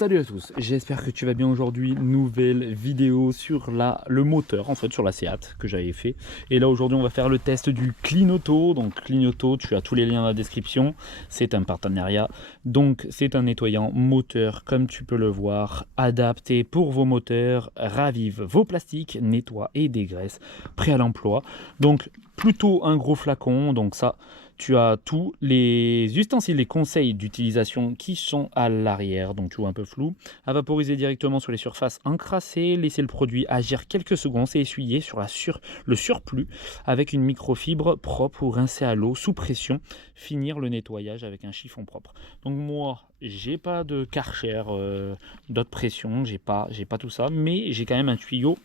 Salut à tous, j'espère que tu vas bien aujourd'hui. Nouvelle vidéo sur le moteur, en fait sur la Seat que j'avais fait. Et là aujourd'hui on va faire le test du Clean-Auto. Donc Clean-Auto, tu as tous les liens dans la description. C'est un partenariat. Donc c'est un nettoyant moteur comme tu peux le voir, adapté pour vos moteurs, ravive vos plastiques, nettoie et dégraisse, prêt à l'emploi. Donc plutôt un gros flacon, donc ça... Tu as tous les ustensiles, les conseils d'utilisation qui sont à l'arrière, donc tu vois un peu flou. À vaporiser directement sur les surfaces encrassées, laisser le produit agir quelques secondes et essuyer sur le surplus avec une microfibre propre ou rincer à l'eau sous pression. Finir le nettoyage avec un chiffon propre. Donc moi, j'ai pas de Karcher, d'autres pressions, j'ai pas tout ça, mais j'ai quand même un tuyau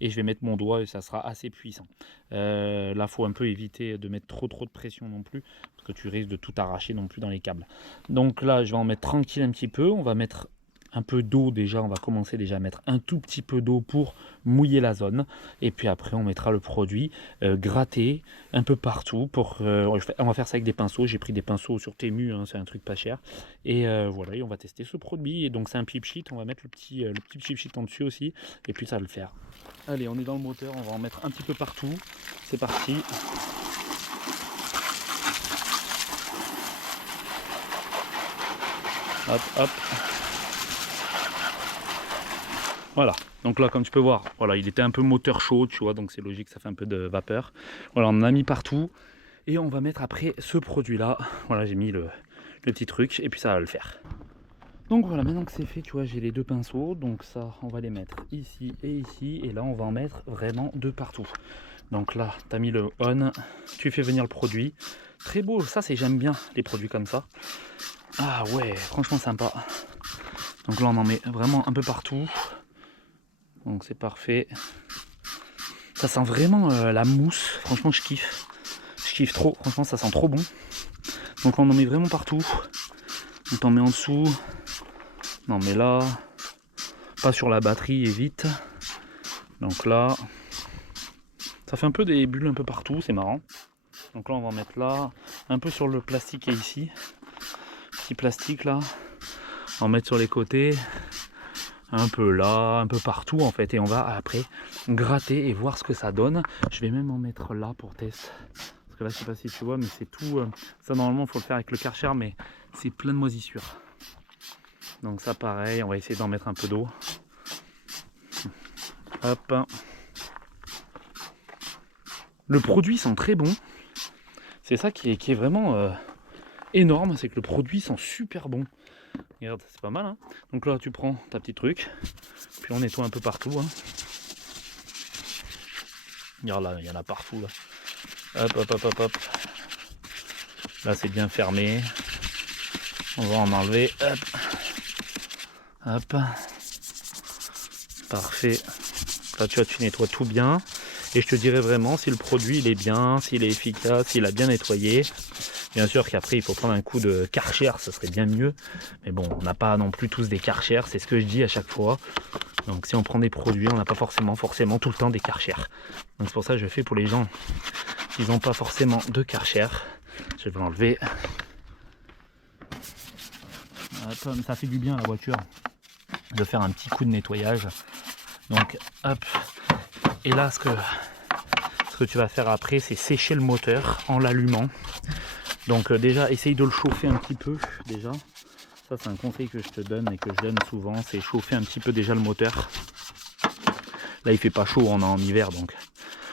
et je vais mettre mon doigt et ça sera assez puissant. Là, faut un peu éviter de mettre trop de pression non plus, parce que tu risques de tout arracher non plus dans les câbles. Donc là, je vais en mettre tranquille un petit peu. On va mettre un peu d'eau déjà. On va commencer déjà à mettre un tout petit peu d'eau pour mouiller la zone. Et puis après, on mettra le produit gratté un peu partout. On va faire ça avec des pinceaux. J'ai pris des pinceaux sur Temu, hein, c'est un truc pas cher. Et voilà, et on va tester ce produit. Et donc c'est un pip sheet. On va mettre le petit pip sheet en dessus aussi. Et puis ça va le faire. Allez, on est dans le moteur. On va en mettre un petit peu partout. C'est parti. Hop, hop. Voilà, donc là comme tu peux voir, voilà, il était un peu moteur chaud, tu vois, donc c'est logique, ça fait un peu de vapeur. Voilà, on en a mis partout et on va mettre après ce produit là. Voilà, j'ai mis le petit truc et puis ça va le faire. Donc voilà, maintenant que c'est fait, tu vois, j'ai les deux pinceaux, donc ça on va les mettre ici et là on va en mettre vraiment de partout. Donc là tu as mis le on, tu fais venir le produit, très beau, ça c'est, j'aime bien les produits comme ça. Ah ouais, franchement sympa. Donc là on en met vraiment un peu partout. Donc c'est parfait. Ça sent vraiment la mousse. Franchement je kiffe. Je kiffe trop. Franchement ça sent trop bon. Donc on en met vraiment partout. On t'en met en dessous. On en met là. Pas sur la batterie, évite. Donc là. Ça fait un peu des bulles un peu partout. C'est marrant. Donc là on va en mettre là. Un peu sur le plastique qui est ici. Petit plastique là. On va en mettre sur les côtés. Un peu là, un peu partout en fait, et on va après gratter et voir ce que ça donne. Je vais même en mettre là pour test, parce que là je sais pas si tu vois, mais c'est tout ça normalement il faut le faire avec le Karcher, mais c'est plein de moisissures. Donc ça pareil, on va essayer d'en mettre un peu d'eau. Hop, le produit sent très bon, c'est ça qui est vraiment énorme, c'est que le produit sent super bon. Regarde, c'est pas mal, hein. Donc là tu prends ta petite truc, puis on nettoie un peu partout, hein. Regarde là, il y en a partout là. Hop, hop, hop, hop, hop. Là c'est bien fermé. On va en enlever. Hop. Hop. Parfait. Là tu vois, tu nettoies tout bien. Et je te dirai vraiment si le produit il est bien, s'il est efficace, s'il a bien nettoyé. Bien sûr qu'après il faut prendre un coup de Karcher, ça serait bien mieux. Mais bon, on n'a pas non plus tous des Karcher, c'est ce que je dis à chaque fois. Donc si on prend des produits, on n'a pas forcément tout le temps des Karcher. Donc c'est pour ça que je fais pour les gens qui n'ont pas forcément de Karcher. Je vais l'enlever. Ça fait du bien à la voiture de faire un petit coup de nettoyage. Donc hop. Et là ce que tu vas faire après, c'est sécher le moteur en l'allumant. Donc déjà essaye de le chauffer un petit peu déjà. Ça c'est un conseil que je te donne et que je donne souvent, c'est chauffer un petit peu déjà le moteur. Là il fait pas chaud, on est en hiver donc.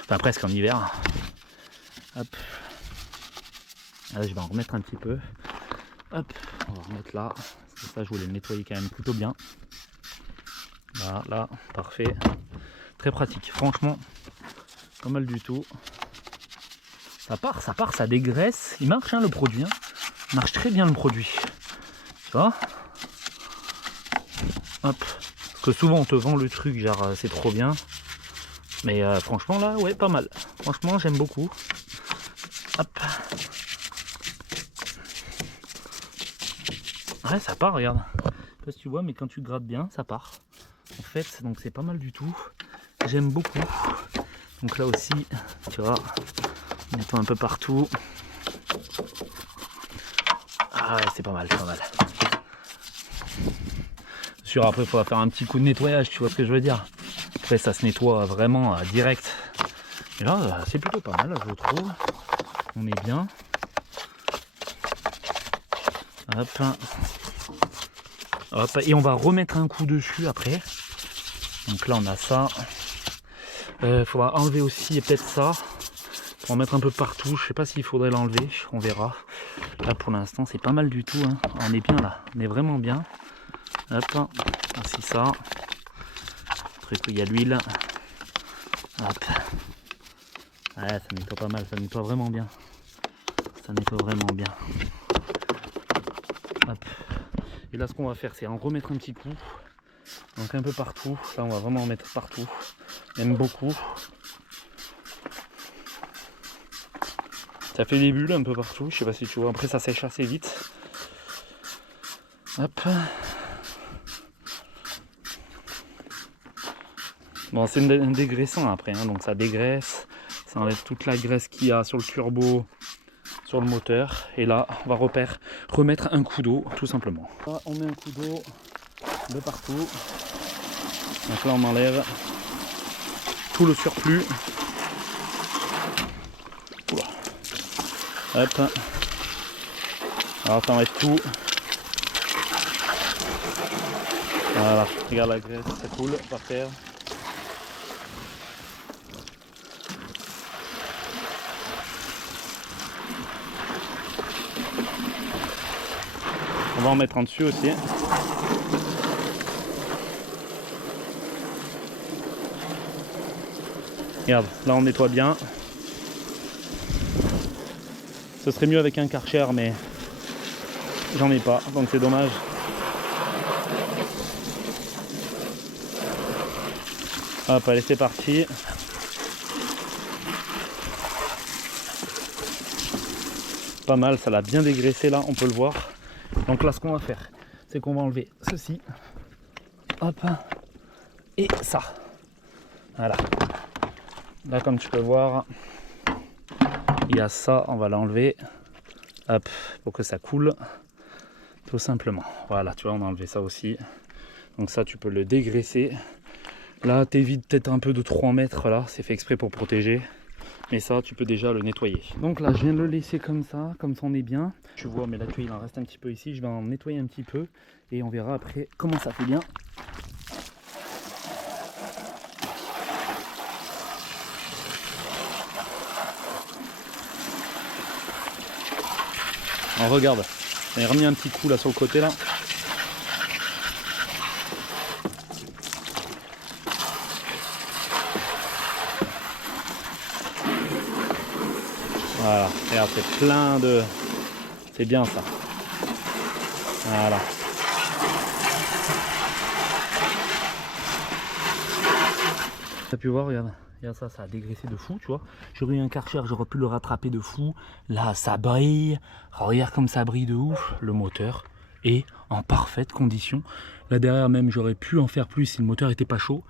Enfin presque en hiver. Hop. Là je vais en remettre un petit peu. Hop, on va remettre là. Parce que ça je voulais le nettoyer quand même plutôt bien. Là, parfait. Très pratique, franchement, pas mal du tout. Ça part, ça dégraisse. Il marche hein, le produit. Hein. Il marche très bien le produit. Tu vois? Hop. Parce que souvent on te vend le truc, genre c'est trop bien. Mais franchement là, ouais, pas mal. Franchement, j'aime beaucoup. Hop. Ouais, ça part, regarde. Je sais pas si tu vois, mais quand tu grattes bien, ça part. En fait, donc c'est pas mal du tout. J'aime beaucoup. Donc là aussi, tu vois, on nettoie un peu partout. Ah ouais, c'est pas mal, c'est pas mal. Sûr, après il faudra faire un petit coup de nettoyage, tu vois ce que je veux dire. Après ça se nettoie vraiment direct. Et là c'est plutôt pas mal je trouve. On est bien. Hop. Hop. Et on va remettre un coup dessus après. Donc là on a ça. Faudra enlever aussi peut-être ça. Pour en mettre un peu partout. Je sais pas s'il faudrait l'enlever. On verra. Là pour l'instant c'est pas mal du tout. Hein. On est bien là. On est vraiment bien. Hop. Aussi ça. Truc où il y a l'huile. Hop. Ouais, ça nettoie pas mal. Ça nettoie vraiment bien. Ça nettoie vraiment bien. Hop. Et là ce qu'on va faire c'est en remettre un petit coup. Donc un peu partout. Là on va vraiment en mettre partout. Même beaucoup. Ça fait des bulles un peu partout. Je sais pas si tu vois. Après ça sèche assez vite. Hop. Bon c'est un dégraissant après. Hein, donc ça dégraisse. Ça enlève toute la graisse qu'il y a sur le turbo. Sur le moteur. Et là on va remettre un coup d'eau tout simplement. Là, on met un coup d'eau de partout. Donc là on enlève tout le surplus. Oula. Hop. Alors ça enlève tout. Voilà, regarde la graisse, ça coule par terre. On va en mettre en dessus aussi. Regarde, là on nettoie bien. Ce serait mieux avec un Karcher mais j'en ai pas, donc c'est dommage. Hop, allez c'est parti. Pas mal, ça l'a bien dégraissé là, on peut le voir. Donc là ce qu'on va faire, c'est qu'on va enlever ceci. Hop. Et ça. Voilà. Là comme tu peux voir, il y a ça, on va l'enlever. Hop, pour que ça coule. Tout simplement. Voilà, tu vois, on a enlevé ça aussi. Donc ça, tu peux le dégraisser. Là, t'évites peut-être un peu de 3 mètres là, c'est fait exprès pour protéger. Mais ça, tu peux déjà le nettoyer. Donc là, je viens de le laisser comme ça on est bien. Tu vois, mais là, tu vois, il en reste un petit peu ici. Je vais en nettoyer un petit peu et on verra après comment ça fait bien. Alors regarde, j'ai remis un petit coup là sur le côté là. Voilà, regarde, c'est plein de... C'est bien ça. Voilà. Tu as pu voir, regarde. Regarde ça, ça a dégraissé de fou, tu vois. J'aurais eu un Karcher, j'aurais pu le rattraper de fou. Là, ça brille. Regarde comme ça brille de ouf. Le moteur est en parfaite condition. Là derrière même, j'aurais pu en faire plus si le moteur était pas chaud.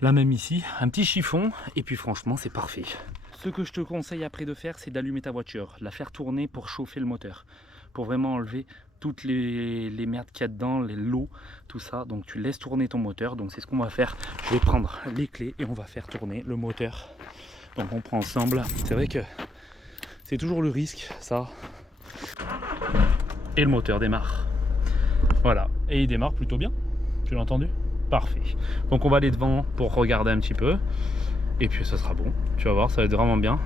Là même ici, un petit chiffon. Et puis franchement, c'est parfait. Ce que je te conseille après de faire, c'est d'allumer ta voiture. La faire tourner pour chauffer le moteur. Pour vraiment enlever toutes les merdes qu'il y a dedans, les lots, tout ça. Donc tu laisses tourner ton moteur. Donc c'est ce qu'on va faire. Je vais prendre les clés et on va faire tourner le moteur. Donc on prend ensemble. C'est vrai que c'est toujours le risque, ça. Et le moteur démarre. Voilà. Et il démarre plutôt bien. Tu l'as entendu? Parfait. Donc on va aller devant pour regarder un petit peu. Et puis ça sera bon. Tu vas voir, ça va être vraiment bien.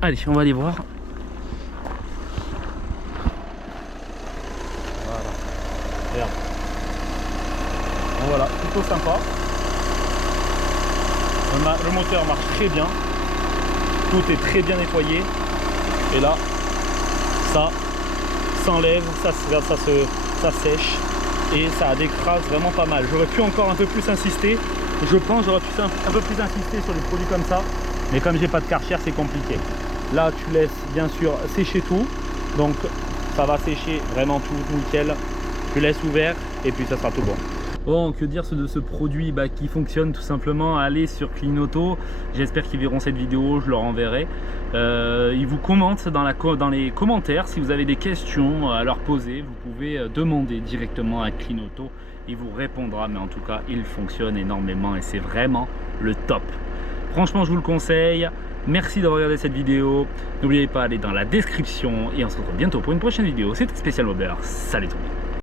Allez, on va aller voir. Regarde. Donc voilà, plutôt sympa. Le moteur marche très bien. Tout est très bien nettoyé. Et là, ça s'enlève, ça sèche. Et ça décrase vraiment pas mal. J'aurais pu encore un peu plus insister. Je pense j'aurais pu un peu plus insister sur des produits comme ça. Mais comme j'ai pas de Karcher, c'est compliqué. Là, tu laisses bien sûr sécher tout. Donc ça va sécher vraiment tout nickel. Tu laisses ouvert et puis ça sera tout bon. Bon, que dire de ce produit qui fonctionne tout simplement? Allez sur Clinoto, j'espère qu'ils verront cette vidéo, je leur enverrai. Ils vous commentent dans les commentaires si vous avez des questions à leur poser, vous pouvez demander directement à Clinoto, il vous répondra, mais en tout cas il fonctionne énormément et c'est vraiment le top. Franchement je vous le conseille. Merci d'avoir regardé cette vidéo, n'oubliez pas d'aller dans la description et on se retrouve bientôt pour une prochaine vidéo. C'était Spécial Bobber, salut tout le monde.